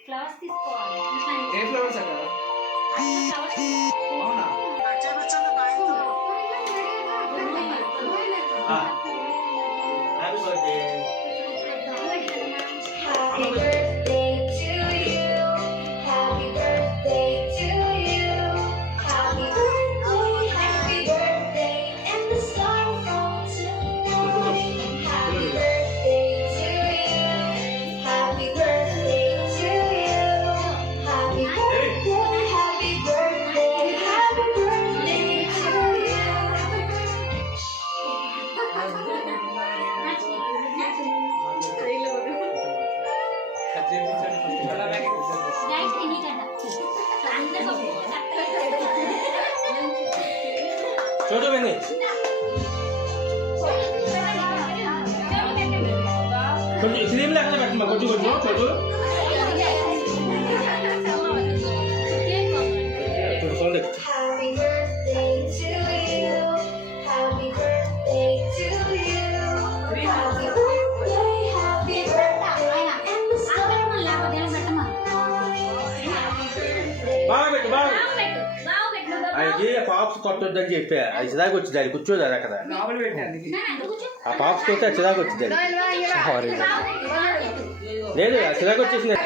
ఫ్లవర్స్ తీసుకోవాలి. ఏ ఫ్లవర్స్ అక్కడ? అవునా? Happy birthday. छोटू मैंने क्रीम लगना बैठना कोचू कोचू छोटू सॉन्ग देख ఆయనకి పాప్స్ కొట్టొద్దని చెప్పా అది చిదాకి వచ్చింది అది కూర్చోదు అది అక్కడ ఆ పాప్స్ కొడితే అది చిదాకి వచ్చింది లేదు అది చిదాకి వచ్చేసింది